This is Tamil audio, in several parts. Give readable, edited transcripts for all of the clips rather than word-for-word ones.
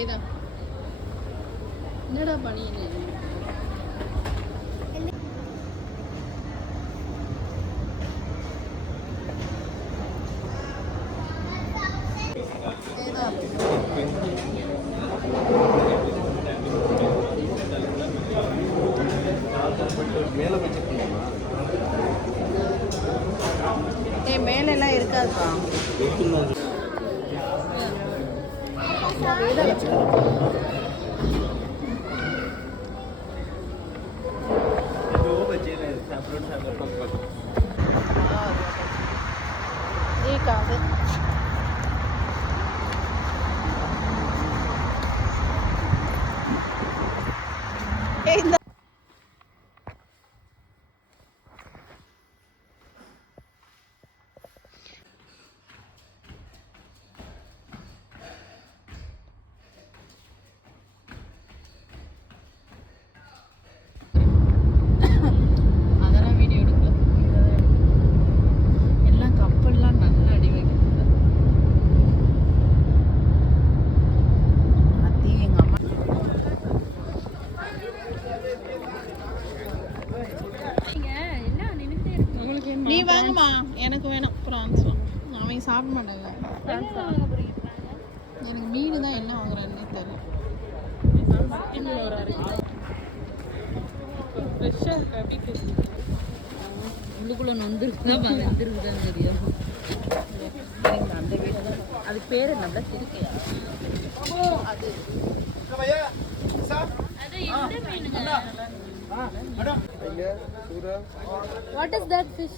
ஏதா என்னடா பண்ணிட்டு மேல எல்லாம் இருக்காதுப்பா. நீ வாங்கம்மா, எனக்கு வேணும் ப்ரான்ஸ். அவன் சாப்பிட மாட்டாங்க. எனக்கு மீன் தான் என்ன வாங்குறான்னு தெரியல. ஃப்ரெஷ்ஷாக இருக்கு. அப்படி தெரியும் உள்ளுக்குள்ளே நொந்துருக்குதான் வந்துருக்குதான்னு தெரியும். எனக்கு அந்த வீடு தான். அதுக்கு பேர் என்ன? திருக்கையா? அது What is that fish?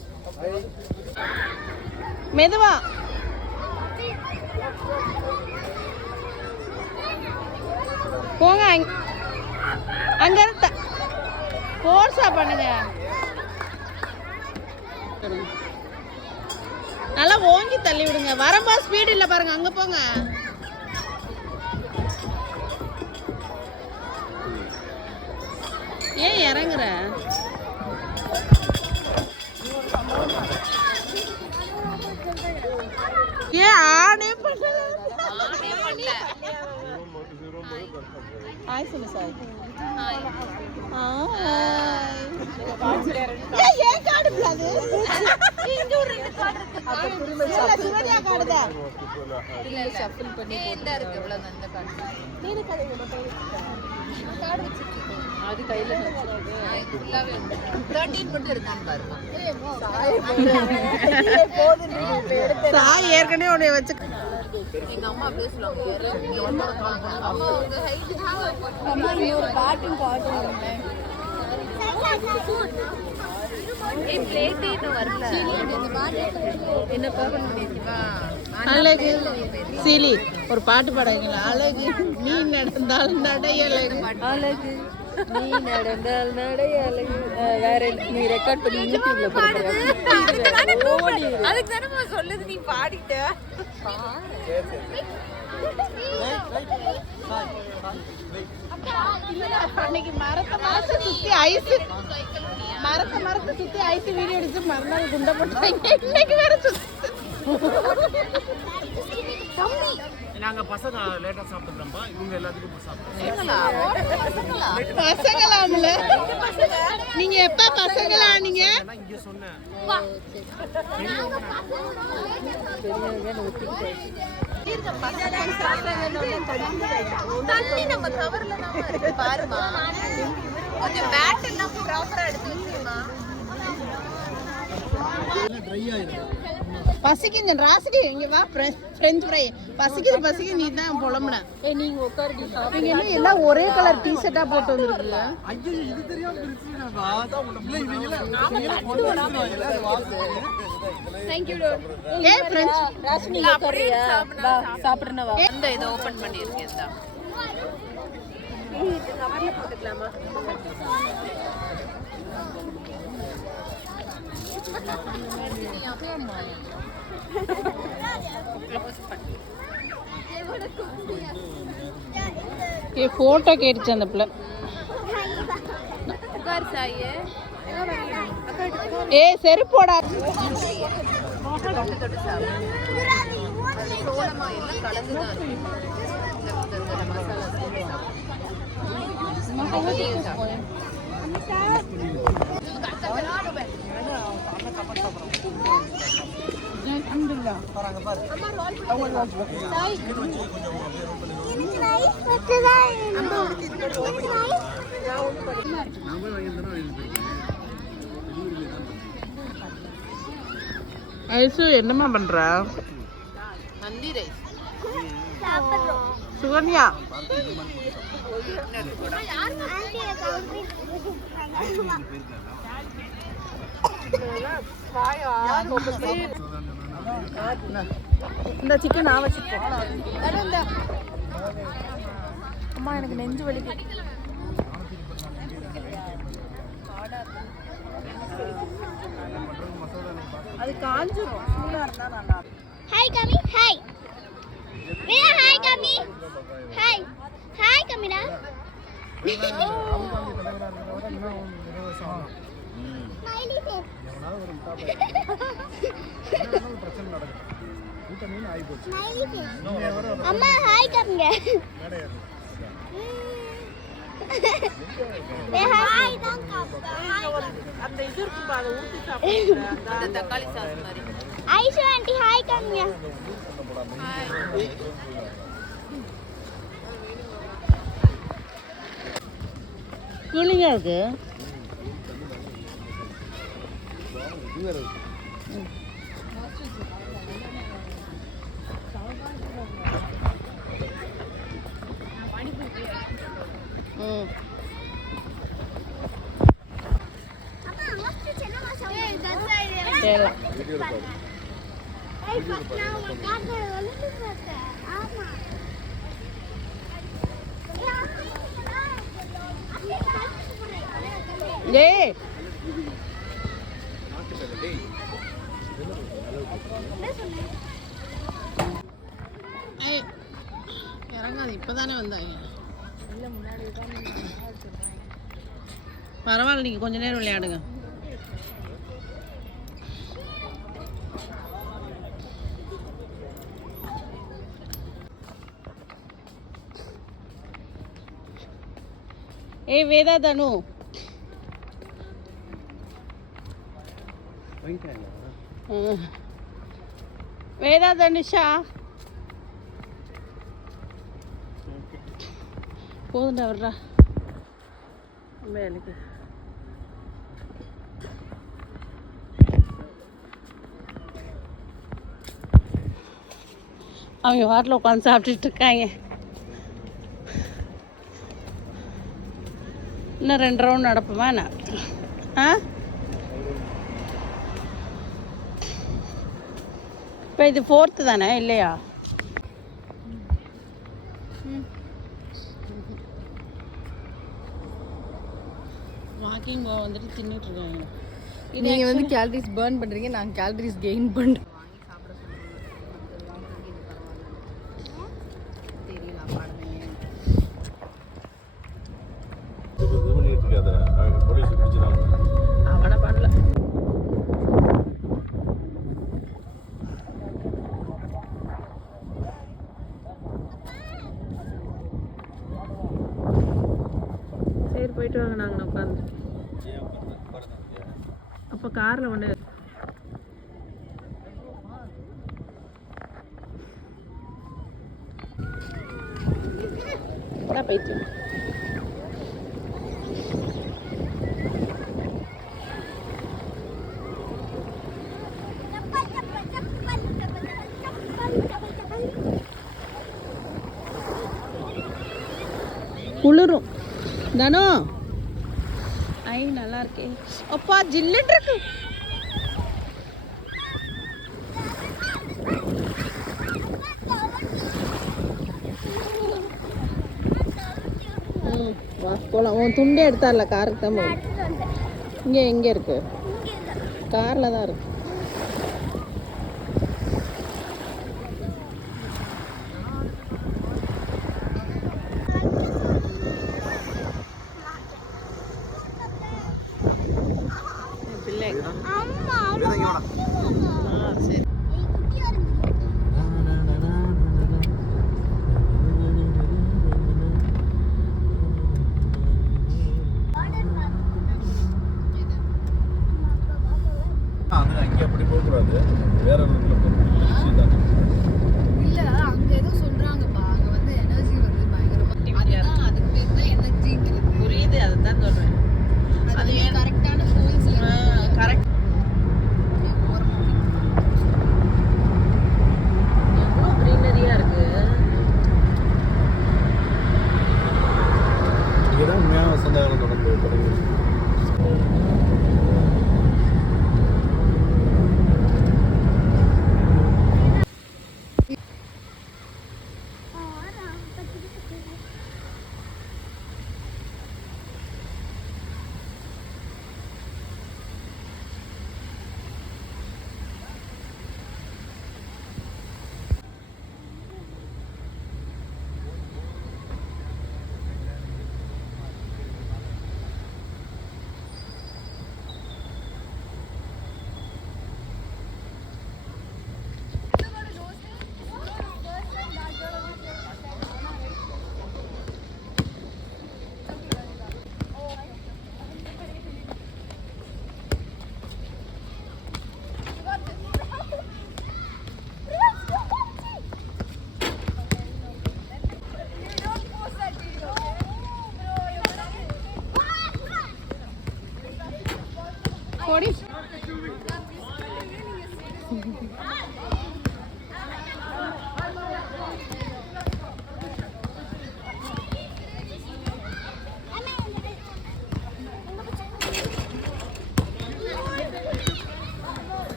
மெதுவா போங்க. அங்க இருந்த ஃபோர்ஸா பண்ணுங்க. நல்லா ஓங்கி தள்ளி விடுங்க. வரம்பா ஸ்பீடு இல்லை பாருங்க. அங்க போங்க. ஏன் இறங்குற? ஏன் ஆனே பண்ணல? ஹாய் சொல்லு சார். ஹாய். ஹாய். ஏன் கார்டு பிளாது? இங்க ஒரு ரெண்டு கார்டு இருக்கு. அப்ப திரும்ப சுவனியா கார்டு தான். இல்ல ஷஃபில் பண்ணி போட்டா இருக்கு. இவ்வளவு நல்ல கார்டு. நீங்க கடையில கார்டு வச்சிருக்கீங்க. அது கையில வச்சிருக்கு. ஃபுல்லாவே 13 மட்டும் இருக்கான்னு பாருங்க. சாய் ஏற்கனவே உன்னை வச்சு எங்க அம்மா பேசுவாங்க. அம்மா உங்க ஹைட் அம்மா ஒரு பாட்டும் பாடுவாங்க. ஏய் பிளேட் இன்னும் வரல. என்ன பர்ஃபார்ம் பண்ணிருக்கீங்க? அழகு சீலி ஒரு பாட்டு பாடுறீங்களா? அழகு நீ நடந்தால் நடை அழகு. அழகு நீ நடந்தால் நடை அழகு. வேற நீ ரெக்கார்ட் பண்ணி யூடியூப்ல போடுற. அதுக்கு தானே சொல்லுது. நீ பாடிட்ட. அன்னைக்கு மரத்தை சுத்தி ஐஸ் மரத்தை சுத்தி ஐஸ் வீடியோ எடுத்து மறுநாள் குண்டை போட்டாங்க. இன்னைக்கு வேற நாங்க பசங்க லேட்டா சாப்பிடுறோம்பா. இவங்க எல்லாத்துக்கும் பசங்களாம்ல. நீங்க எப்ப பசங்களா? நீங்க இங்க சொன்னேன். தண்ணி நம்ம கவர்ல தான் பாருமா. கொஞ்சம் பேட் எல்லாம் ப்ராப்பரா எடுத்து வச்சிருமா. பசிக்குங்க ராசிடி. இங்க வா. ஃப்ரெஞ்ச் ஃப்ரை பசிக்குது. நீ தான் புலம்புன. நீங்க உட்காருங்க. சாப்பிடுங்க. என்ன எல்லாம் ஒரே கலர் டீ ஷர்ட்டா போட்டு வந்திருக்குல்ல? ஐயோ இது தெரியாம இருக்குடா. இல்ல இவங்கள Thank you Lord. ஏய் ஃப்ரெஞ்ச் ராசினி உட்காரியா? வா சாப்பிடுறேன் வா. இந்த இத ஓபன் பண்ணி இருக்கேன். தான் இது கவர்ல போட்டுக்கலாமா? ஏ போட்டோ கேட்டுச்சு அந்த பிள்ளை. ஏ செருப்போடா. சோளமா எல்லாம் கலந்து தான் இருக்கு. இந்த மசாலா சேர்த்து ஐசு என்னம்மா பண்ற? நந்தி ரைஸ். சுகன்யா இந்த சிக்கன் நான் வச்சுக்கேன். அம்மா எனக்கு நெஞ்சு வலிக்கு. அது காஞ்சிரும். சூடா இருந்தா நல்லா இருக்கும். ஹாய் கமி ஹாய் வேணா ஹாய் கமி ஹாய் ஹாய் கமிடா அம்மா ஹாய் கமிங்க அந்த இது இருக்கு பாரு ஊத்தி சாப்பிடுங்க. அந்த தக்காளி சாஸ் மாதிரி. ஐஷு ஆண்டி ஹாய் கமிங்க கூலிங்கா இருக்கு. இறங்காது இப்பதானே வந்தாங்க. பரவாயில்ல நீங்க கொஞ்ச நேரம் விளையாடுங்க. ஏய் வேதா தனு வேதா தனுஷா போதுண்டா வர்றா வேலைக்கு. அவங்க வாட்டில் உட்காந்து சாப்பிட்டுட்டு இருக்காங்க. இன்னும் 2 ரவுண்ட் நடப்போமா நான்? ஆ இப்போ இது 4th தானே இல்லையா? வாக்கிங் வந்துட்டு தின்னுட்டு இருக்காங்க. நீங்க வந்து கேலரிஸ் பர்ன் பண்றீங்க, நான் கேலரிஸ் கெயின் பண்றேன். அவனை பண்ணல. சரி போயிட்டு வாங்க. நாங்கள் உட்காந்து அப்போ காரில் ஒன்று என்ன போயிட்டு குளிரும் தானோ? ஐ நல்லா இருக்கே. அப்பா ஜில்லுன்னு இருக்கு. வா போகலாம். உன் துண்டே எடுத்தார்ல காருக்கு தான் போகும். இங்கே எங்கே இருக்கு? காரில் தான் இருக்கு. சரி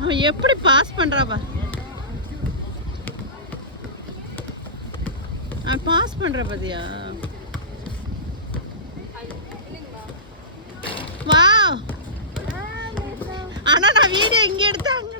அவன் எப்படி பாஸ் பண்றாப்பா? பாஸ் பண்ற பாத்தியா? வாவ். ஆனா நான் வீடியோ இங்க எடுத்தாங்க.